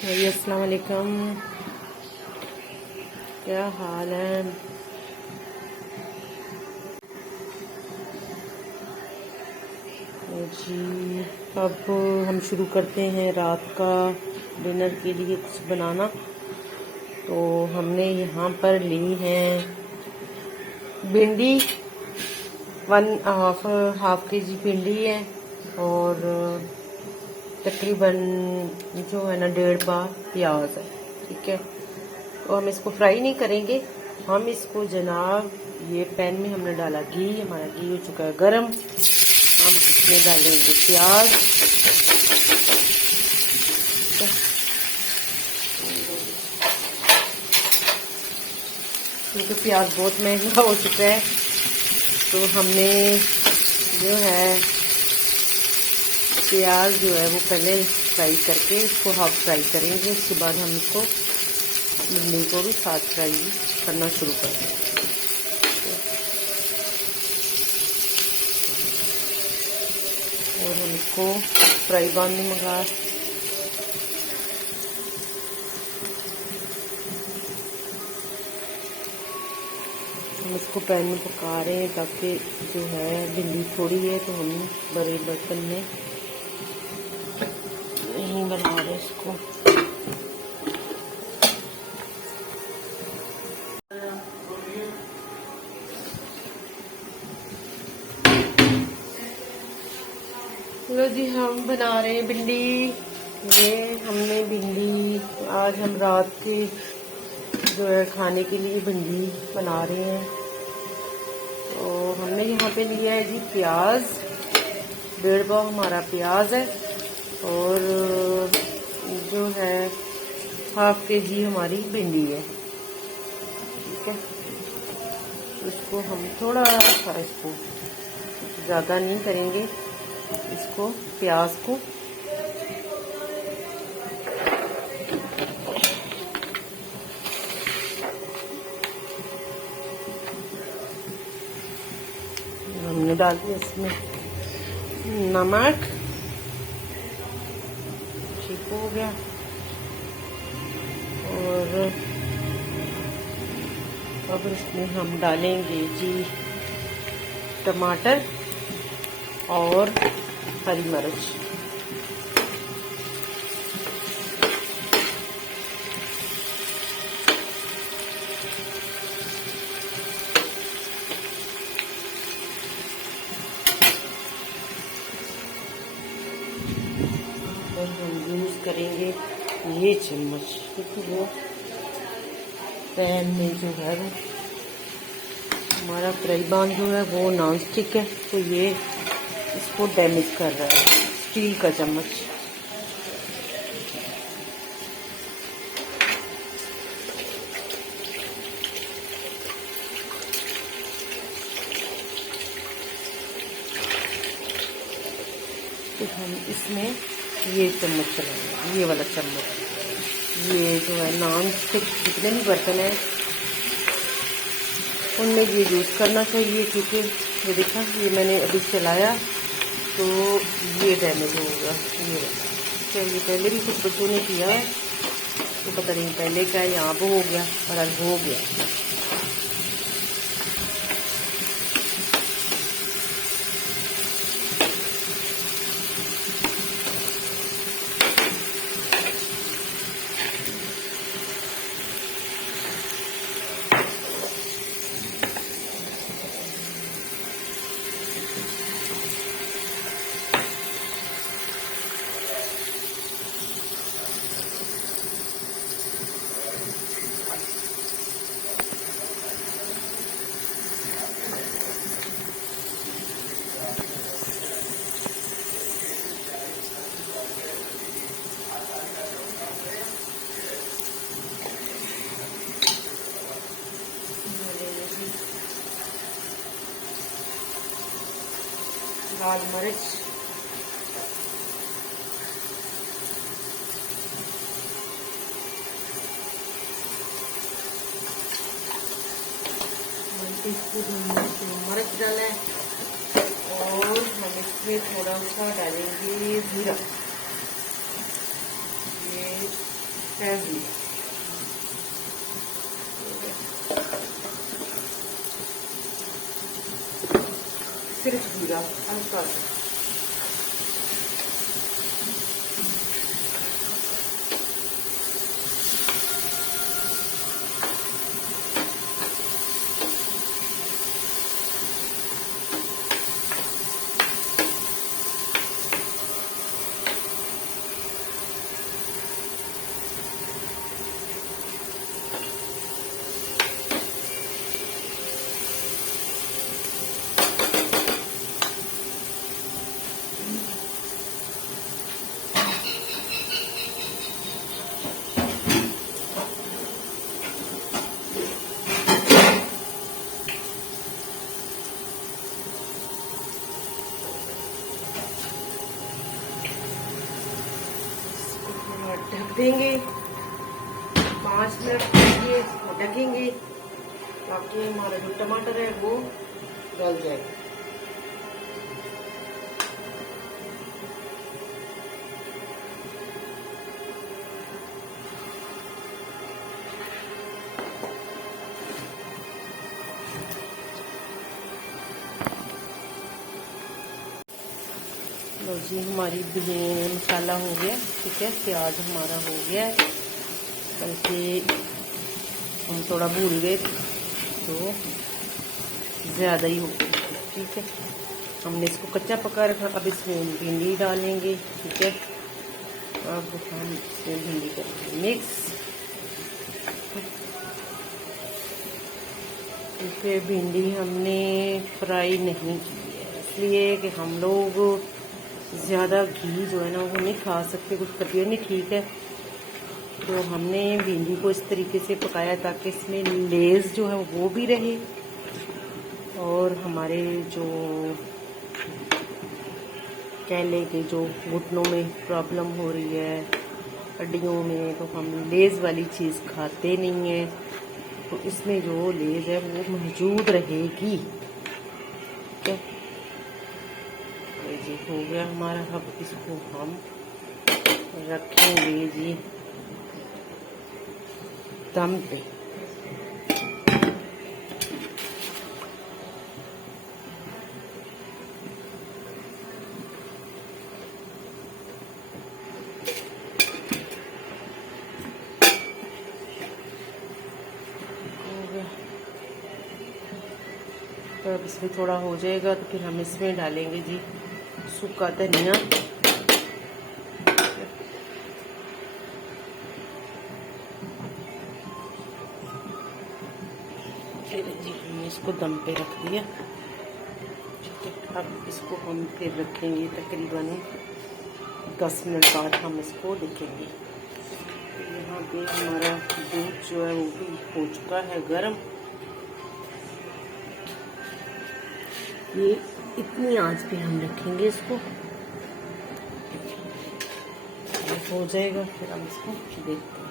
भाई अस्सलाम वालेकुम, क्या हाल है। जी, अब हम शुरू करते हैं रात का डिनर के लिए कुछ बनाना। तो हमने यहाँ पर ली है भिंडी, हाफ के जी भिंडी है और तकरीबन जो है ना 1.5 पा प्याज है। ठीक है, तो हम इसको फ्राई नहीं करेंगे। हम इसको जनाब ये पैन में हमने डाला घी, हमारा घी हो चुका है गरम। हम इसमें डालेंगे प्याज, क्योंकि प्याज बहुत महंगा हो चुका है। तो हमने जो है प्याज जो है वो पहले फ्राई करके इसको हाफ फ्राई करेंगे। उसके बाद हम इसको भिंडी को भी साथ फ्राई करना शुरू कर देंगे। और हम इसको फ्राई पैन में मंगा हम इसको पैन में पका रहे हैं ताकि जो है भिंडी थोड़ी है तो हम बड़े बर्तन में नहीं बना रहे इसको। लो जी, हम बना रहे हैं भिंडी। ये हमने भिंडी आज हम रात के जो है खाने के लिए भिंडी बना रहे हैं। तो हमने यहाँ पे लिया है जी प्याज, 1.5 पाव हमारा प्याज है और जो है हाफ के जी हमारी भिंडी है। ठीक है, इसको हम थोड़ा सा इसको ज़्यादा नहीं करेंगे, इसको प्याज को हमने डाल दिया इसमें नमक, ठीक हो गया। और अब इसमें हम डालेंगे जी टमाटर और हरी मिर्च। और हम यूज करेंगे ये चम्मच, क्योंकि वो पैन में जो है वो हमारा फ्राई पैन जो है वो नॉन स्टिक है, तो ये इसको डैमेज कर रहा है। स्टील का चम्मच। तो हम इसमें ये चम्मच चलाएंगे, ये वाला चम्मच। ये जो है नॉन स्टिक जितने भी बर्तन हैं उनमें ये यूज़ करना चाहिए, क्योंकि ये देखा ये मैंने अभी चलाया तो ये डैमेज होगा। ये क्या ये पहले भी कुछ बच्चों ने किया है, तो पता नहीं पहले क्या यहाँ पर हो गया और आज हो गया। लाल मिर्च, मिर्च डाला है और हम इसमें थोड़ा सा डालेंगे जीरा। ये ऐसे सिर्फ जीरा हल्का सा। ढक देंगे 5 मिनट के लिए, ढकेंगे ताकि हमारा जो टमाटर है वो गल जाए। लो जी, हमारी मसाला हो गया, ठीक है। प्याज हमारा हो गया है, बल्कि हम थोड़ा भूल गए तो ज़्यादा ही हो गया, ठीक है। हमने इसको कच्चा पका रखा, अब इसमें भिंडी डालेंगे, ठीक है। अब हम इसमें भिंडी करेंगे मिक्स, क्योंकि भिंडी हमने फ्राई नहीं की है, इसलिए कि हम लोग ज़्यादा घी जो है ना वो नहीं खा सकते, कुछ तबीयत नहीं ठीक है। तो हमने भिंडी को इस तरीके से पकाया ताकि इसमें लेज़ जो है वो भी रहे, और हमारे जो कह लें कि जो घुटनों में प्रॉब्लम हो रही है, हड्डियों में, तो हम लेज़ वाली चीज़ खाते नहीं है, तो इसमें जो लेज़ है वो मौजूद रहेगी, ठीक है। जी हो गया हमारा, अब इसको हम रखेंगे जी दम पे। हो गया, तो अब इसमें थोड़ा हो जाएगा तो फिर हम इसमें डालेंगे जी सूखा धनिया, जी हमने इसको दम पे रख दिया, ठीक है। अब इसको हम फिर रखेंगे तकरीबन 10 मिनट बाद हम इसको देखेंगे। यहाँ पे हमारा दूध जो है वो भी हो चुका है गर्म, ये इतनी आंच पे हम रखेंगे इसको, हो जाएगा फिर हम इसको देखते हैं।